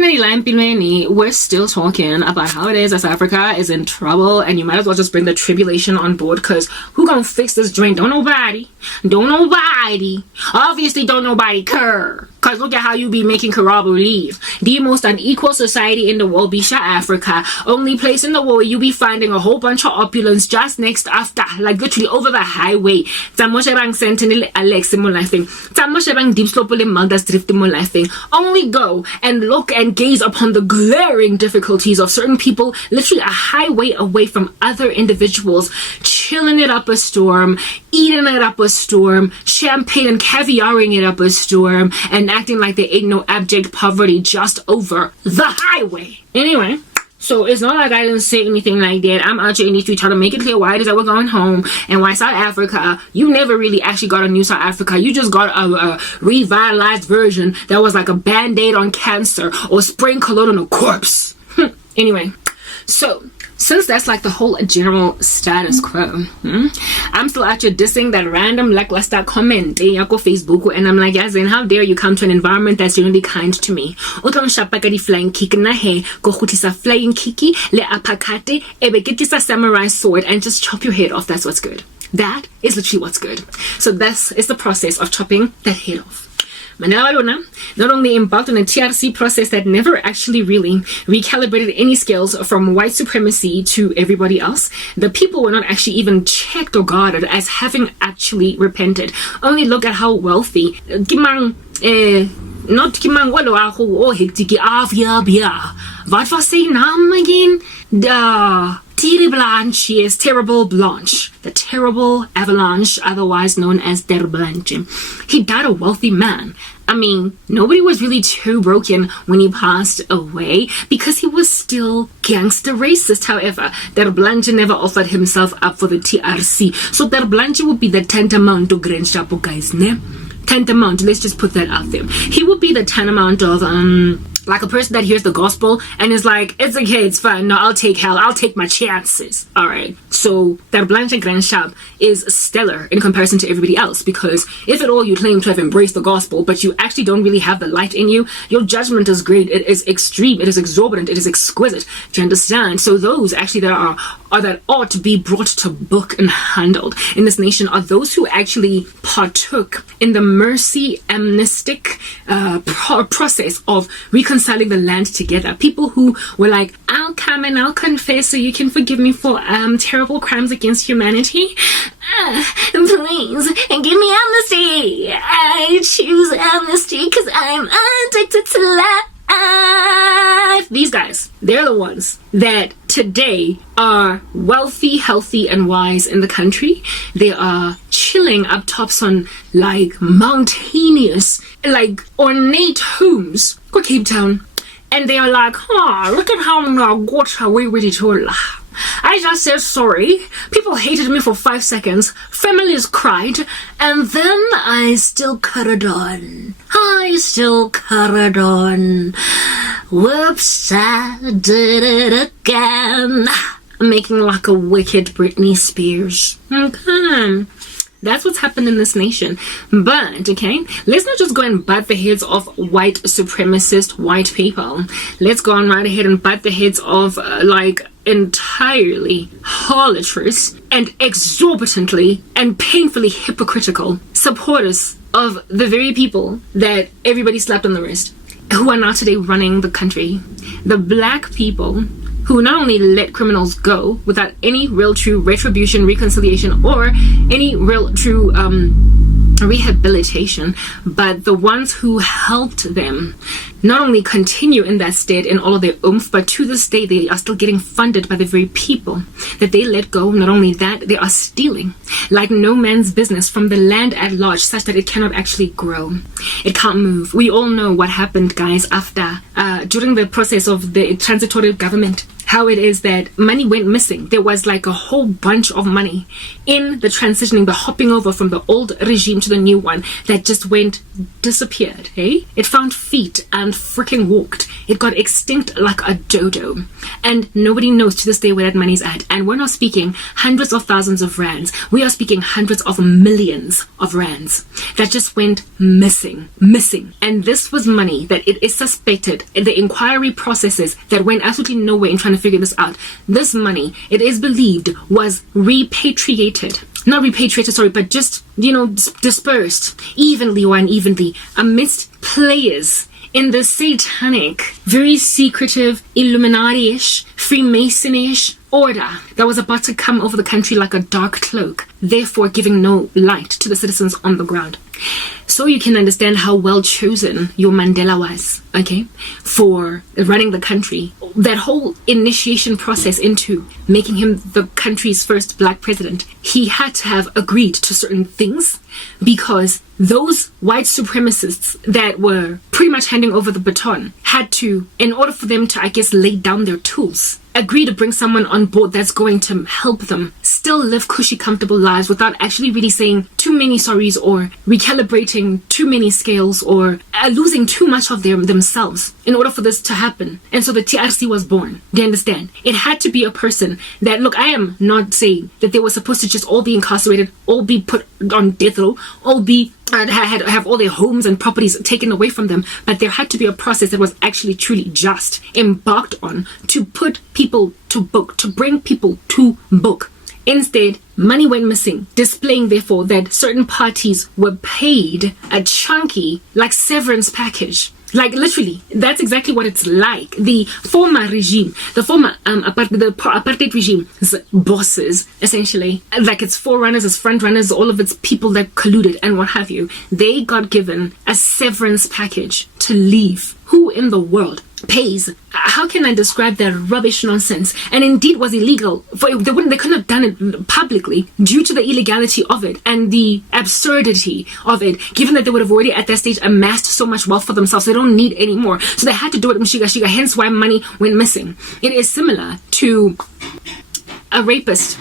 we're still talking about how it is as Africa is in trouble, and you might as well just bring the tribulation on board, because who gonna fix this joint? Don't nobody. Obviously don't nobody care. Because look at how you be making Kara believe. The most unequal society in the world be Africa. Only place in the world where you be finding a whole bunch of opulence just next after, like literally over the highway. Sentinel Alex Deep Slope Maldas Drift Only go and look and gaze upon the glaring difficulties of certain people, literally a highway away from other individuals, chilling it up a storm, eating it up a storm, champagne and caviaring it up a storm, and acting like there ain't no abject poverty just over the highway. Anyway, so it's not like I didn't say anything like that. I'm out here in the street trying to make it clear why it is that we're going home, and why South Africa, you never really actually got a new South Africa. You just got a revitalized version that was like a band-aid on cancer or spraying cologne on a corpse. Anyway, so since that's like the whole general status quo, I'm still out here dissing that random lackluster comment on Facebook, and I'm like, yeah, Zen, how dare you come to an environment that's generally kind to me? Flying kick na he, go flying kiki, le apakate, ebe getisa samurai sword, and just chop your head off. That's what's good. That is literally what's good. So this is the process of chopping that head off. Manela Luna not only embarked on a TRC process that never actually really recalibrated any scales from white supremacy to everybody else. The people were not actually even checked or guarded as having actually repented. Only look at how wealthy Kimang not Kimang Walo Aho Hectiki Avia. What was saying again? Terrible Blanche, the terrible avalanche, otherwise known as Der Blanche. He died a wealthy man. I mean, nobody was really too broken when he passed away, because he was still gangster racist. However, Der Blanche never offered himself up for the TRC. So Der Blanche would be the tantamount to Grand Chapo, guys, ne? Tantamount, let's just put that out there. He would be the tantamount of like a person that hears the gospel and is like, it's okay, it's fine, no, I'll take hell, I'll take my chances. Alright, so that Blanche Grand Chap is stellar in comparison to everybody else, because if at all you claim to have embraced the gospel but you actually don't really have the light in you, your judgment is great, it is extreme, it is exorbitant, it is exquisite. Do you understand? So those actually that are that ought to be brought to book and handled in this nation are those who actually partook in the mercy amnestic process of reconciling the land together. People who were like, I'll come and I'll confess so you can forgive me for terrible crimes against humanity. Please give me amnesty. I choose amnesty because I'm addicted to life. These guys, they're the ones that today are wealthy, healthy, and wise in the country. They are chilling up tops on like mountainous, like ornate homes. Go Cape Town. And they are like, look at how I got away with it all. I just said sorry. People hated me for 5 seconds. Families cried. And then I still carried on. Whoops, I did it again. Making like a wicked Britney Spears. Okay. That's what's happened in this nation. But, okay, let's not just go and butt the heads of white supremacist white people. Let's go on right ahead and butt the heads of, like, entirely harlotrous and exorbitantly and painfully hypocritical supporters of the very people that everybody slapped on the wrist, who are now today running the country. The black people who not only let criminals go without any real true retribution, reconciliation, or any real true rehabilitation, but the ones who helped them not only continue in that state in all of their oomph, but to this day they are still getting funded by the very people that they let go. Not only that, they are stealing like no man's business from the land at large, such that it cannot actually grow. It can't move. We all know what happened, guys, after during the process of the transitory government, how it is that money went missing. There was like a whole bunch of money in the transitioning, the hopping over from the old regime to the new one that just disappeared. It found feet and freaking walked It got extinct like a dodo. And nobody knows to this day where that money's at. And we're not speaking hundreds of thousands of rands. We are speaking hundreds of millions of rands that just went missing. And this was money that it is suspected in the inquiry processes that went absolutely nowhere in trying to figure this out. This money, it is believed, was repatriated. Not repatriated, sorry, but just, dispersed evenly or unevenly amidst players in the satanic, very secretive, Illuminati-ish, Freemason-ish order that was about to come over the country like a dark cloak, therefore giving no light to the citizens on the ground. So you can understand how well chosen your Mandela was, okay, for running the country. That whole initiation process into making him the country's first black president, he had to have agreed to certain things because those white supremacists that were pretty much handing over the baton had to, in order for them to, I guess, lay down their tools, agree to bring someone on board that's going to help them still live cushy, comfortable lives without actually really saying too many sorries or recalibrating too many scales or losing too much of themselves in order for this to happen. And so the TRC was born. Do you understand? It had to be a person that, look, I am not saying that they were supposed to just all be incarcerated, all be put on death row, all be have all their homes and properties taken away from them, but there had to be a process that was actually truly just embarked on to put people to book, to bring people to book. Instead, money went missing, displaying therefore that certain parties were paid a chunky, like, severance package. Like, literally, that's exactly what it's like. The former regime, the former apartheid regime's bosses, essentially, like its forerunners, its front runners, all of its people that colluded and what have you, they got given a severance package to leave. Who in the world pays? How can I describe that rubbish nonsense? And indeed was illegal. They couldn't have done it publicly due to the illegality of it and the absurdity of it, given that they would have already at that stage amassed so much wealth for themselves. They don't need any more. So they had to do it mshiga, hence why money went missing. It is similar to a rapist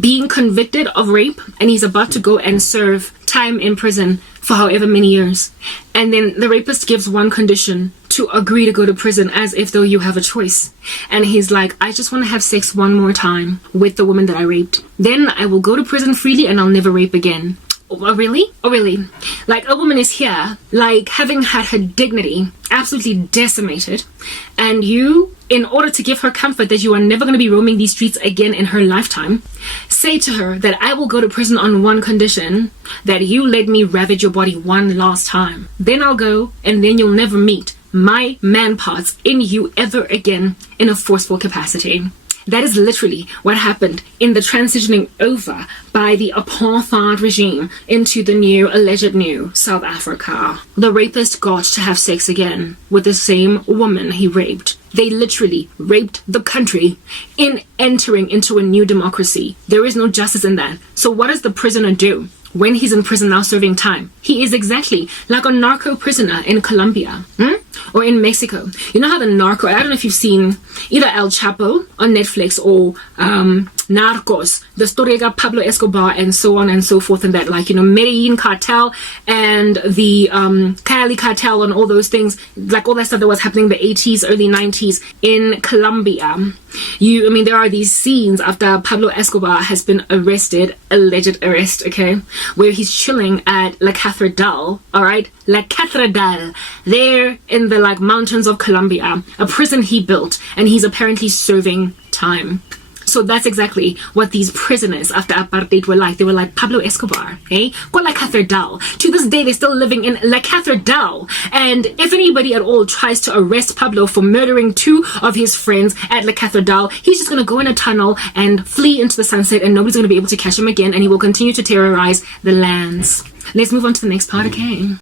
being convicted of rape and he's about to go and serve time in prison for however many years. And then the rapist gives one condition: to agree to go to prison as if though you have a choice. And he's like, I just want to have sex one more time with the woman that I raped. Then I will go to prison freely and I'll never rape again. Oh, really? Oh, really? Like, a woman is here, like, having had her dignity absolutely decimated, and you, in order to give her comfort that you are never going to be roaming these streets again in her lifetime, say to her that I will go to prison on one condition: that you let me ravage your body one last time. Then I'll go, and then you'll never meet my man parts in you ever again in a forceful capacity. That is literally what happened in the transitioning over by the apartheid regime into the alleged new South Africa. The rapist got to have sex again with the same woman he raped. They literally raped the country in entering into a new democracy. There is no justice in that. So what does the prisoner do when he's in prison now serving time? He is exactly like a narco prisoner in Colombia. Or in Mexico. You know how the narco, I don't know if you've seen either El Chapo on Netflix or Narcos, the story about Pablo Escobar and so on and so forth, and that, like, Medellin cartel and the Cali cartel and all those things, like all that stuff that was happening in the 80s, early 90s in Colombia. There are these scenes after Pablo Escobar has been arrested, alleged arrest, okay, where he's chilling at La Catedral, alright, La Catedral, there in the mountains of Colombia, a prison he built, and he's apparently serving time. So that's exactly what these prisoners after apartheid were like. They were like Pablo Escobar, eh? Go La Catedral. To this day, they're still living in La Catedral. And if anybody at all tries to arrest Pablo for murdering two of his friends at La Catedral, he's just going to go in a tunnel and flee into the sunset, and nobody's going to be able to catch him again, and he will continue to terrorize the lands. Let's move on to the next part, okay?